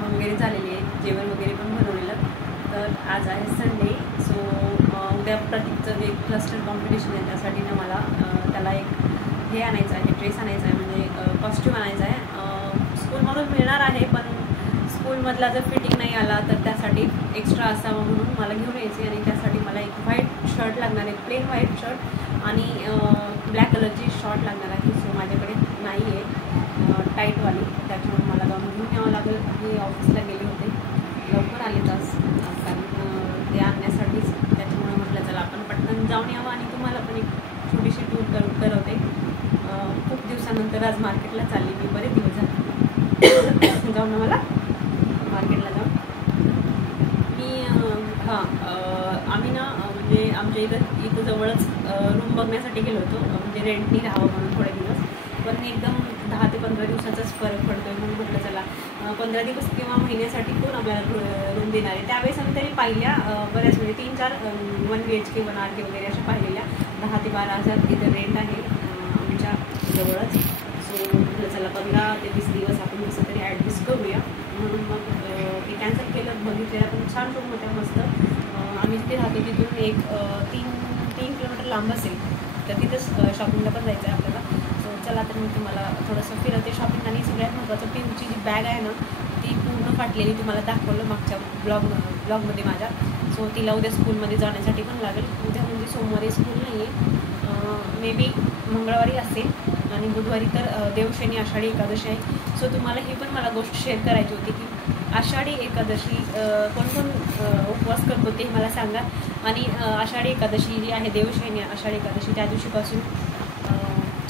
कामं वगैरे झालेली आहेत, जेवण वगैरे पण बनवलेलं. तर आज आहे संडे, सो उद्या प्रतीकचं जे क्लस्टर कॉम्पिटिशन आहे त्यासाठी ना मला त्याला एक हे आणायचं आहे, ड्रेस आणायचा आहे, म्हणजे कॉस्ट्यूम आणायचा आहे. स्कूलमधून मिळणार आहे, पण स्कूलमधला जर फिटिंग नाही आला तर त्यासाठी एक्स्ट्रा असावं म्हणून मला घेऊन यायची. आणि त्यासाठी मला एक व्हाईट शर्ट लागणार आहे, प्लेन व्हाईट शर्ट आणि ब्लॅक कलरची शॉर्ट लागणार आहे. सो माझ्याकडे नाही आहे टाईटवाली, त्याच्यामुळे मला जाऊन घेऊन यावं लागेल. मी ऑफिसला गेले होते, लवकर आले तास, कारण ते आणण्यासाठीच. त्याच्यामुळे म्हटलं चला आपण पटकन जाऊन यावं आणि तुम्हाला पण एक छोटीशी टूर करवते. खूप दिवसानंतर आज मार्केटला चालली मी, बरेच दिवस झाले जाऊन मला मार्केटला जाऊन. मी आम्ही ना म्हणजे आमच्या इथं जवळच रूम बघण्यासाठी गेलो होतो, म्हणजे रेंटनी राहावं म्हणून थोडे दिवस. पण एकदम 10 ते 15 दिवसाचाच फरक पडतो आहे, म्हणून म्हटलं चला 15 दिवस किंवा महिन्यासाठी कोण आपल्याला रूम देणार आहे. त्यावेळेस आम्ही तरी पाहिल्या बऱ्याच, म्हणजे 3-4 1 BHK 1 RK वगैरे अशा पाहिलेल्या. 10 ते 12,000 इथं रेंट आहे आमच्या जवळच. सो म्हटलं चला 15 ते 20 दिवस आपण कसं तरी ॲडजस्ट करूया, म्हणून मग ते कॅन्सल केलं. बघितलेलं पण छान रूम होत्या, मस्त. आम्ही जिथे राहतो तिथून एक 3 किलोमीटर लांब असेल, तर तिथंच शॉपिंगला पण जायचं आहे आपल्याला. सो चला तर मी तुम्हाला थोडंसं फिरते शॉपिंग. आणि सगळ्यात महत्त्वाचं, पिऊची जी बॅग आहे ना ती पूर्ण फाटलेली, तुम्हाला दाखवलं मागच्या ब्लॉगमध्ये माझ्या. सो तिला उद्या स्कूलमध्ये जाण्यासाठी पण लागेल. उद्या म्हणजे सोमवारी स्कूल नाही आहे, मे बी मंगळवारी असेल आणि बुधवारी तर देवशनी आषाढी एकादशी आहे. सो तुम्हाला ही पण मला गोष्ट शेअर करायची होती की आषाढी एकादशी कोण कोण उपवास करतो ते मला सांगा. आणि आषाढी एकादशी जी आहे, देवशनी आषाढी एकादशी, त्या दिवशीपासून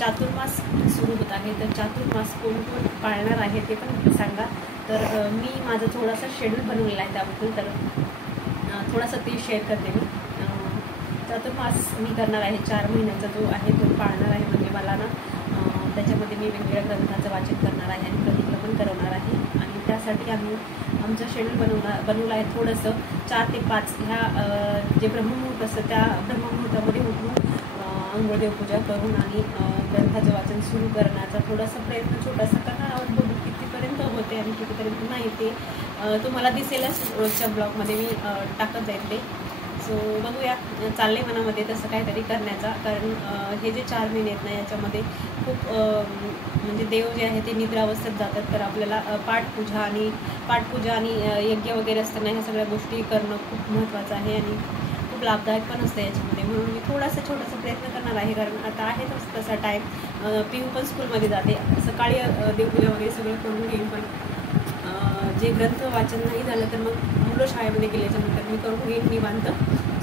चातुर्मास सुरू होत आहे. तर चातुर्मास कोण कोण पाळणार आहे ते पण सांगा. तर मी माझं थोडासा शेड्यूल बनवलेला आहे त्याबद्दल, तर थोडासा ते शेअर करते मी. चातुर्मास मी करणार आहे, 4 महिन्याचा जो आहे तो पाळणार आहे. म्हणजे मला ना त्याच्यामध्ये मी वेगवेगळ्या ग्रंथाचं वाचन करणार आहे आणि प्रतीकला पण करवणार आहे. आणि त्यासाठी आम्ही आमचं शेड्यूल बनवलं आहे थोडंसं. 4 ते 5 ह्या जे ब्रह्ममुहूर्त असतं त्या ब्रह्ममुहूर्तामध्ये उठून अंघोळ देवपूजा करून आणि ग्रंथाचं वाचन सुरू करण्याचा थोडासा प्रयत्न छोटासा करणार आहोत. बघू कितीपर्यंत होते आणि कितीपर्यंत नाही ते तुम्हाला दिसेलच रोजच्या ब्लॉगमध्ये मी टाकत जाईल ते. सो बघूया, चालले मनामध्ये तसं काहीतरी करण्याचा. कारण हे जे 4 महिने आहेत ना याच्यामध्ये खूप म्हणजे देव जे आहे ते निद्रावस्थेत जातात. तर आपल्याला पाठपूजा आणि यज्ञ वगैरे असताना ह्या सगळ्या गोष्टी करणं खूप महत्त्वाचं आहे आणि खूप लाभदायक पण असतं याच्यामध्ये. म्हणून मी थोडासा छोटासा प्रयत्न करणार आहे, कारण आता आहे तसा टाईम. पिऊ पण स्कूलमध्ये जाते, सकाळी देवपूजा वगैरे सगळं करून घेईन. पण जे ग्रंथ वाचन नाही झालं तर मग मुलं शाळेमध्ये गेल्याच्यानंतर मी करून घेईन निवांत.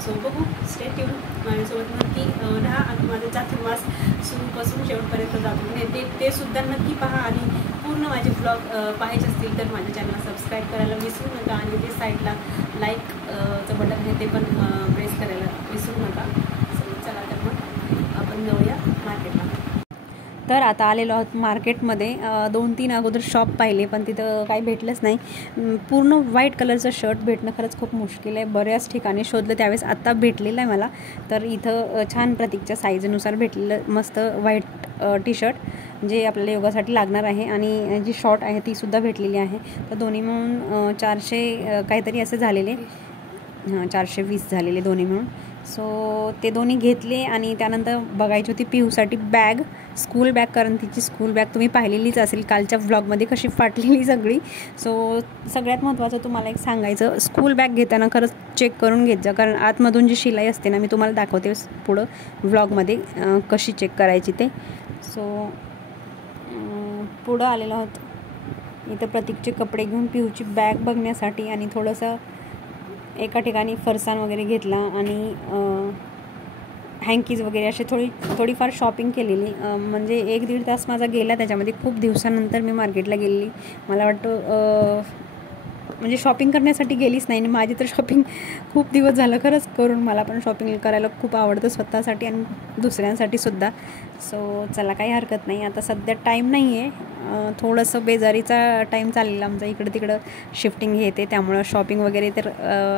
सो बघू, स्टे ट्यून माझ्यासोबत नक्की राहा आणि माझं चातुर्मास सुरूपासून शेवटपर्यंत जातो ते सुद्धा नक्की पहा. आणि पूर्ण माझे ब्लॉग पाहायचे असतील तर माझ्या चॅनलला सबस्क्राईब करायला विसरू नका. आणि ते साईडला लाईकचं बटन आहे ते पण प्रेस करायला विसरू नका. सो चला तर मग आपण जाऊया मार्केटला. तर आता आलेलो आहोत मार्केटमध्ये. 2-3 अगोदर शॉप पाहिले पण तिथं काही भेटलंच नाही. पूर्ण व्हाईट कलरचं शर्ट भेटणं खरंच खूप मुश्किल आहे. बऱ्याच ठिकाणी शोधलं, त्यावेळेस आत्ता भेटलेलं आहे मला. तर इथं छान प्रतीकच्या साईजनुसार भेटलेलं मस्त व्हाईट टी-शर्ट जे आपल्याला योगासाठी लागणार आहे. आणि जी शॉर्ट आहे तीसुद्धा भेटलेली आहे. तर दोन्ही मिळून 400 काहीतरी असे झालेले, 420 झालेले दोन्ही मिळून. सो ते दोन्ही घेतले. आणि त्यानंतर बघायची होती पिऊसाठी बॅग, स्कूल बॅग. कारण तिची स्कूल बॅग तुम्ही पाहिलेलीच असेल कालच्या व्लॉगमध्ये कशी फाटलेली सगळी. सो सगळ्यात महत्त्वाचं तुम्हाला एक सांगायचं, स्कूल बॅग घेताना खरंच चेक करून घेत जा. कारण आतमधून जी शिलाई असते ना, मी तुम्हाला दाखवते पुढं व्लॉगमध्ये कशी चेक करायची ते. सो पुढं आलेलो आहोत इथं प्रतीकचे कपडे घेऊन पिऊची बॅग बघण्यासाठी. आणि थोडंसं एका ठिकाणी फरसाण वगैरे घेतला आणि हँकीज वगैरे असे थोडीफार शॉपिंग केलेली. म्हणजे 1-1.5 तास माझा गेला त्याच्यामध्ये. खूप दिवसानंतर मी मार्केटला गेलेली. मला वाटतं म्हणजे शॉपिंग करण्यासाठी गेलीच नाही. आणि माझी तर शॉपिंग खूप दिवस झालं खरंच करून. मला पण शॉपिंग करायला खूप आवडतं, स्वतःसाठी आणि दुसऱ्यांसाठी सुद्धा. सो चला, काही हरकत नाही. आता सध्या टाईम नाही आहे, थोडंसं बेजारीचा टाईम चाललेला आमचा. इकडं तिकडं शिफ्टिंग घेते, त्यामुळं शॉपिंग वगैरे तर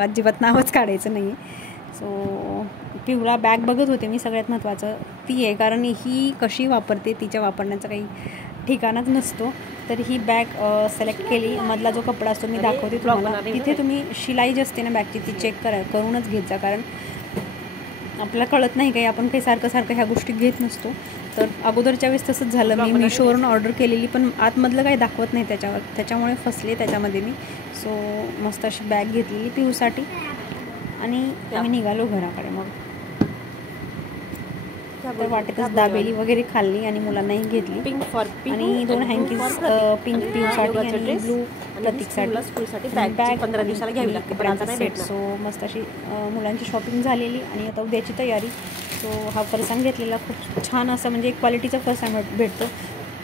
अजिबात नावच काढायचं नाही आहे. सो पिऊला बॅग बघत होते मी. सगळ्यात महत्त्वाचं ती आहे, कारण ही कशी वापरते तिच्या वापरण्याचं काही ठिकाणच नसतो. तर ही बॅग सिलेक्ट केली. मधला जो कपडा असतो मी दाखवते तुम्हाला. तिथे तुम्ही शिलाई जी असते ना बॅगची ती चेक करूनच घेत जा, कारण आपल्याला कळत नाही काही, आपण काही सारखं ह्या गोष्टी घेत नसतो. तर अगोदरच्या वेळेस तसंच झालं. मी मिशोवरून ऑर्डर केलेली पण आतमधलं काही दाखवत नाही त्याच्यामुळे फसले त्याच्यामध्ये मी. सो मस्त अशी बॅग घेतलेली पिऊसाठी आणि आम्ही निघालो घराकडे. मग तर वाटेतच दाबेली वगैरे खाल्ली आणि मुलांनाही घेतली आणि 2 हँकीज पिंक पिऊसाठी आणि ब्लू प्रतीकसाठी बॅग 15 दिवसाला घ्यावी लागते पर्यंत सेट. सो मस्त अशी मुलांची शॉपिंग झालेली आणि आता उद्याची तयारी. सो हा फरसाण घेतलेला खूप छान असा, म्हणजे क्वालिटीचा फरसाण भेटतो.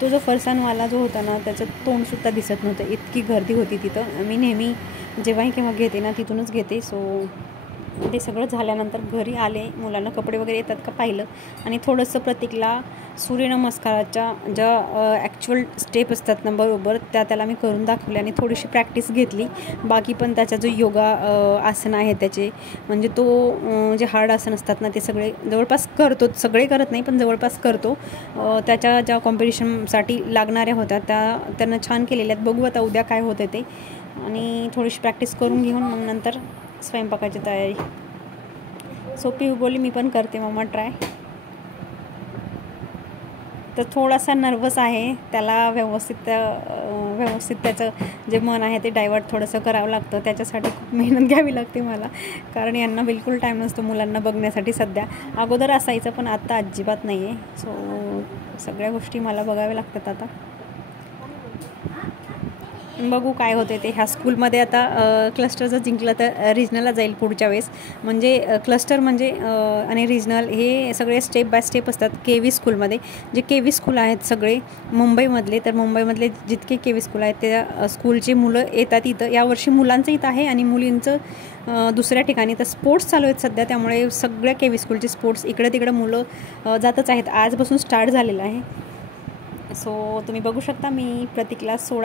तो जो फरसाणवाला जो होता ना त्याचं तोंडसुद्धा दिसत नव्हतं, इतकी गर्दी होती तिथं. मी नेहमी जेव्हाही केव्हा घेते ना तिथूनच घेते. सो ते सगळं झाल्यानंतर घरी आले, मुलांना कपडे वगैरे येतात का पाहिलं आणि थोडंसं प्रतीकला सूर्यनमस्काराच्या ज्या ॲक्च्युअल स्टेप असतात ना बरोबर त्याला मी करून दाखवले आणि थोडीशी प्रॅक्टिस घेतली. बाकी पण त्याचा जो योगा आसन आहे त्याचे, म्हणजे तो जे हार्ड आसन असतात ना ते सगळे जवळपास करतो. सगळे करत नाही पण जवळपास करतो. त्याच्या ज्या कॉम्पिटिशनसाठी लागणाऱ्या होत्या त्यांना छान केलेल्या आहेत. बघू आता उद्या काय होतं ते. आणि थोडीशी प्रॅक्टिस करून घेऊन मग नंतर स्वयंपाकाची तयारी. सो पिऊ बोली मी पण करते मम्मा ट्राय. तर थोडासा नर्वस आहे, त्याला व्यवस्थित त्याचं जे मन आहे ते डायवर्ट थोडंसं करावं लागतं. त्याच्यासाठी खूप मेहनत घ्यावी लागते मला, कारण यांना बिलकुल टाईम नसतो मुलांना बघण्यासाठी सध्या. अगोदर असायचं पण आत्ता अजिबात नाही आहे. सो सगळ्या गोष्टी मला बघाव्या लागतात आता. बघू काय होते ते. ह्या स्कूलमध्ये आता क्लस्टर जर जिंकलं तर रिजनलला जाईल पुढच्या वेळेस. म्हणजे क्लस्टर म्हणजे आणि रिजनल हे सगळे स्टेप बाय स्टेप असतात KV स्कूलमध्ये. जे KV स्कूल आहेत सगळे मुंबईमधले, तर मुंबईमधले जितके KV स्कूल आहेत त्या स्कूलची मुलं येतात इथं. यावर्षी मुलांचं इथं आहे आणि मुलींचं दुसऱ्या ठिकाणी. तर स्पोर्ट्स चालू आहेत सध्या, त्यामुळे सगळ्या KV स्कूलचे स्पोर्ट्स इकडे तिकडे मुलं जातच आहेत. आजपासून स्टार्ट झालेलं आहे. सो तुम्ही बघू शकता मी प्रतीकला सोडा